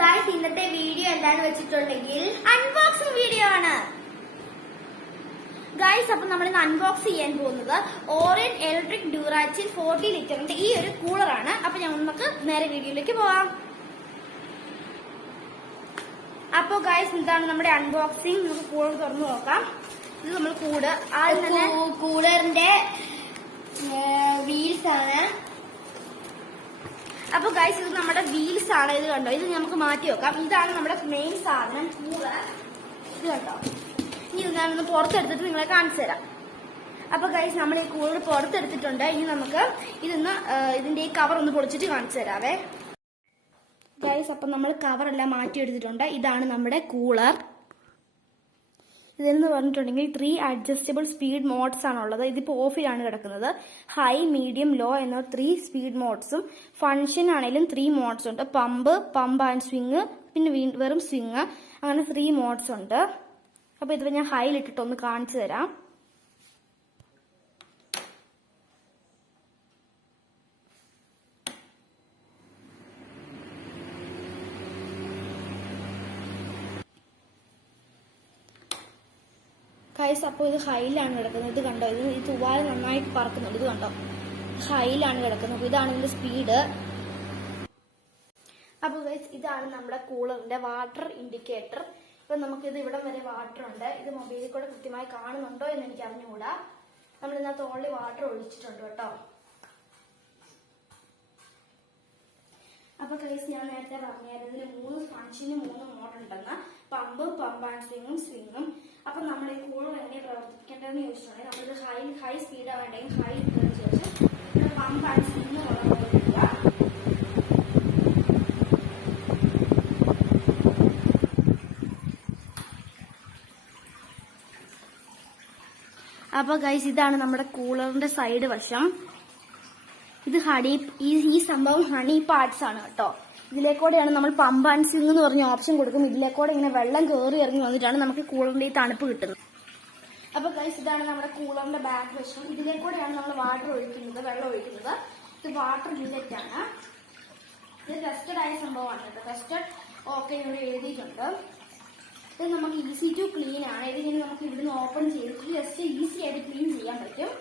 Guys, ഇന്നത്തെ video എന്താണെന്ന് വെച്ചിട്ടുണ്ടെങ്കിൽ അൺബോക്സിംഗ് വീഡിയോ ആണ് ഗായ്സ്. അപ്പൊ നമ്മൾ ഇന്ന് അൺബോക്സ് ചെയ്യാൻ പോകുന്നത് ഓറിയൻ ഇലക്ട്രിക് ഡ്യൂറാച്ചിൽ 40 ലിറ്ററിന്റെ ഈ ഒരു കൂളറാണ്. അപ്പൊ നമുക്ക് നേരെ വീഡിയോയിലേക്ക് പോവാം. അപ്പൊ ഗായ്സ്, എന്താണ് നമ്മുടെ അൺബോക്സിംഗ്? നമുക്ക് കൂളർ തുറന്നു നോക്കാം. ഇത് നമ്മൾ കൂളറിന്റെ വീൽസ് ആണ്. അപ്പൊ ഗൈസ്, ഇത് നമ്മുടെ വീൽസ് ആണ്. ഇത് കണ്ടോ, ഇത് നമുക്ക് മാറ്റി വെക്കാം. ഇതാണ് നമ്മുടെ മെയിൻ സാധനം, കൂളർ. ഇത് കണ്ടോ, ഇനി ഇത് ഞാനൊന്ന് പുറത്തെടുത്തിട്ട് നിങ്ങളെ കാണിച്ചു തരാം. അപ്പൊ ഗൈസ്, നമ്മൾ ഈ കൂളർ പുറത്തെടുത്തിട്ടുണ്ട്. ഇനി നമുക്ക് ഇതിന്റെ ഈ കവർ ഒന്ന് പൊളിച്ചിട്ട് കാണിച്ചു തരാവേ ഗൈസ്. അപ്പൊ നമ്മൾ കവറെല്ലാം മാറ്റിയെടുത്തിട്ടുണ്ട്. ഇതാണ് നമ്മുടെ കൂളർ. ഇതെന്ന് പറഞ്ഞിട്ടുണ്ടെങ്കിൽ 3 അഡ്ജസ്റ്റബിൾ സ്പീഡ് മോഡ്സ് ആണുള്ളത്. ഇതിപ്പോ ഓഫിലാണ് കിടക്കുന്നത്. ഹൈ, മീഡിയം, ലോ എന്ന 3 സ്പീഡ് മോഡ്സും ഫംഗ്ഷൻ ആണെങ്കിലും 3 മോഡ്സ് ഉണ്ട്. പമ്പ് ആൻഡ് സ്വിങ്, പിന്നെ വെറും സ്വിങ്, അങ്ങനെ 3 മോഡ്സ് ഉണ്ട്. അപ്പൊ ഇതിപ്പോ ഞാൻ ഹൈയിലിട്ടിട്ട് ഒന്ന് കാണിച്ചു തരാം. ഗൈസ്, അപ്പോൾ ഇത് ഹൈയിലാണ് കിടക്കുന്നത്. ഇത് കണ്ടോ, ഇത് തൂവാല നന്നായിട്ട് പറക്കുന്നുണ്ട്. ഇത് കണ്ടോ, ഹൈയിലാണ് കിടക്കുന്നത്. ഇതാണ് ഇതിന്റെ സ്പീഡ്. അപ്പോൾ ഗൈസ്, ഇതാണ് നമ്മുടെ കൂളറിന്റെ വാട്ടർ ഇൻഡിക്കേറ്റർ. ഇപ്പൊ നമുക്കിത് ഇവിടം വരെ വാട്ടർ ഉണ്ട്. ഇത് മൊബൈലിൽ കൂടെ കൃത്യമായി കാണുന്നുണ്ടോ എന്ന് എനിക്ക് അറിഞ്ഞുകൂടാ. നമ്മൾ ഇതിനകത്ത് ഓൾറെഡി വാട്ടർ ഒഴിച്ചിട്ടുണ്ട് കേട്ടോ. അപ്പൊ ഗൈസ്, ഞാൻ നേരത്തെ പറഞ്ഞായിരുന്നു ഇതിന് 3 ഫംഗ്ഷന് 3 മോഡ് ഉണ്ടെന്ന്. പമ്പ് ആൻഡ് സ്വിങ്ങും. അപ്പൊ നമ്മൾ ഈ കൂളർ എങ്ങനെ പ്രവർത്തിക്കേണ്ടതെന്ന് ചോദിച്ചിട്ടുണ്ടെങ്കിൽ നമ്മളിത് ഹൈ സ്പീഡാണ് വേണ്ടെങ്കിൽ ഹൈ ഇട്ടതിന് ശേഷം ഇവിടെ പമ്പ് ആൻഡ് സ്വിങ് കൊടുക്കുക. അപ്പൊ ഗൈസ്, ഇതാണ് നമ്മുടെ കൂളറിന്റെ സൈഡ് വശം. ഇത് ഈ സംഭവം ഹണി പാർട്സ് ആണ് കേട്ടോ. ഇതിലേക്കൂടെയാണ് നമ്മൾ പമ്പ് ആൻഡ് സ്വിങ് എന്ന് പറഞ്ഞ ഓപ്ഷൻ കൊടുക്കും. ഇതിലേക്കൂടെ ഇങ്ങനെ വെള്ളം കയറി ഇറങ്ങി വന്നിട്ടാണ് നമുക്ക് കൂളറിന്റെ ഈ തണുപ്പ് കിട്ടുന്നത്. അപ്പൊ ഗൈസ്, ഇതാണ് നമ്മുടെ കൂളറിന്റെ ബാക്ക് വശം. ഇതിലേക്കൂടെയാണ് നമ്മൾ വാട്ടർ ഒഴിക്കുന്നത്, വെള്ളം ഒഴിക്കുന്നത്. ഇത് വാട്ടർ ഇൻലെറ്റ് ആണ്. ഇത് ടെസ്റ്റഡ് ആയ സംഭവമാണ് കേട്ടോ. ടെസ്റ്റഡ് ഓക്കെ ഇവിടെ എഴുതിയിട്ടുണ്ട്. ഇത് നമുക്ക് ഈസി ടു ക്ലീൻ ആണ്. ഇതിങ്ങനെ നമുക്ക് ഇവിടുന്ന് ഓപ്പൺ ചെയ്തിട്ട് ജസ്റ്റ് ഈസി ആയിട്ട് ക്ലീൻ ചെയ്യാൻ പറ്റും.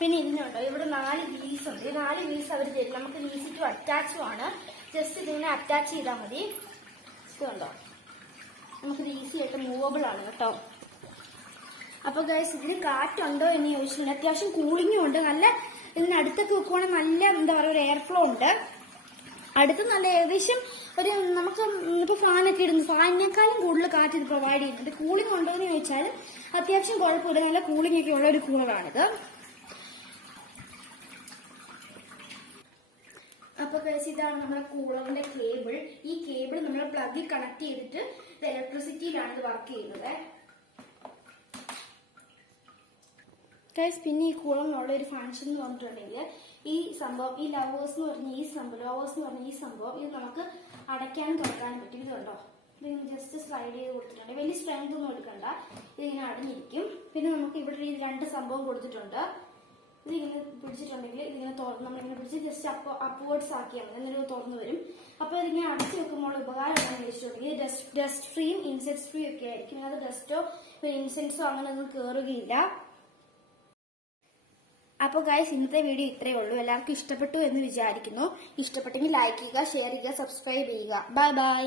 പിന്നെ ഇതിനുണ്ടോ, ഇവിടെ 4 വീൽസ് ഉണ്ട്. ഈ 4 വീൽസ് അവർ തരും. നമുക്ക് ഈസി ടു അറ്റാച്ചും ആണ്. ജസ്റ്റ് ഇതിങ്ങനെ അറ്റാച്ച് ചെയ്താൽ മതി. ഇതുണ്ടോ, നമുക്കിത് ഈസി ആയിട്ട് മൂവബിൾ ആണ് കേട്ടോ. അപ്പൊ ഗൈസ്, ഇതിന് കാറ്റുണ്ടോ എന്ന് ചോദിച്ചിട്ടുണ്ട്. അത്യാവശ്യം കൂളിങ്ങും ഉണ്ട്. നല്ല ഇതിനടുത്തൊക്കെ വെക്കുവാണെങ്കിൽ നല്ല എന്താ പറയുക, ഒരു എയർ ഫ്ലോ ഉണ്ട്. അടുത്ത് നല്ല ഏകദേശം ഒരു നമുക്ക് ഇപ്പൊ ഫാനൊക്കെ ഇടുന്നു, ഫാനിനേക്കാളും കൂടുതൽ കാറ്റ് ഇത് പ്രൊവൈഡ് ചെയ്യുന്നുണ്ട്. കൂളിംഗ് ഉണ്ടോ എന്ന് ചോദിച്ചാൽ അത്യാവശ്യം കുഴപ്പമില്ല. നല്ല കൂളിംഗ് ഒക്കെ ഉള്ള ഒരു കൂളറാണിത്. അപ്പൊ ഗൈസ്, ഇതാണ് നമ്മുടെ കൂളറിന്റെ കേബിൾ. ഈ കേബിൾ നമ്മൾ പ്ലഗിൽ കണക്ട് ചെയ്തിട്ട് ഇത് ഇലക്ട്രിസിറ്റിയിലാണ് ഇത് വർക്ക് ചെയ്യുന്നത് ഗൈസ്. പിന്നെ ഈ കൂളറിനുള്ള ഒരു ഫംഗ്ഷൻ എന്ന് പറഞ്ഞിട്ടുണ്ടെങ്കിൽ ഈ സംഭവം, ഈ ലവേഴ്സ് എന്ന് പറഞ്ഞ ഈ സംഭവം ഇത് നമുക്ക് അടയ്ക്കാനും തുറക്കാനും പറ്റും. ഇത് കണ്ടോ, ഇത് ജസ്റ്റ് സ്ലൈഡ് ചെയ്ത് കൊടുത്തിട്ടുണ്ട്. വലിയ സ്ട്രെങ്ത് ഒന്നും എടുക്കണ്ട, ഇതിങ്ങനെ അടഞ്ഞിരിക്കും. പിന്നെ നമുക്ക് ഇവിടെ 2 സംഭവം കൊടുത്തിട്ടുണ്ട്. ഇതിങ്ങനെ പിടിച്ചിട്ടുണ്ടെങ്കിൽ ഇതിങ്ങനെ നമ്മളിങ്ങനെ പിടിച്ച് ജസ്റ്റ് അപ്വേർഡ്സ് ആക്കിയാൽ മതി, എന്നിട്ട് തുറന്നു വരും. അപ്പൊ ഇതിങ്ങനെ അടച്ചു വെക്കുമ്പോൾ ഉപകാരം എന്താണെന്ന് വെച്ചിട്ടുണ്ടെങ്കിൽ ഡസ്റ്റ് ഫ്രീയും ഇൻസെക്ട്സ് ഫ്രീ ഒക്കെ ആയിരിക്കും. അത് ഡസ്റ്റോ ഇൻസെക്ട്സോ അങ്ങനെ ഒന്നും കയറുകയില്ല. അപ്പോൾ ഗൈസ്, ഇന്നത്തെ വീഡിയോ ഇത്രയേ ഉള്ളൂ. എല്ലാവർക്കും ഇഷ്ടപ്പെട്ടു എന്ന് വിചാരിക്കുന്നു. ഇഷ്ടപ്പെട്ടെങ്കിൽ ലൈക്ക് ചെയ്യുക, ഷെയർ ചെയ്യുക, സബ്സ്ക്രൈബ് ചെയ്യുക. Bye bye.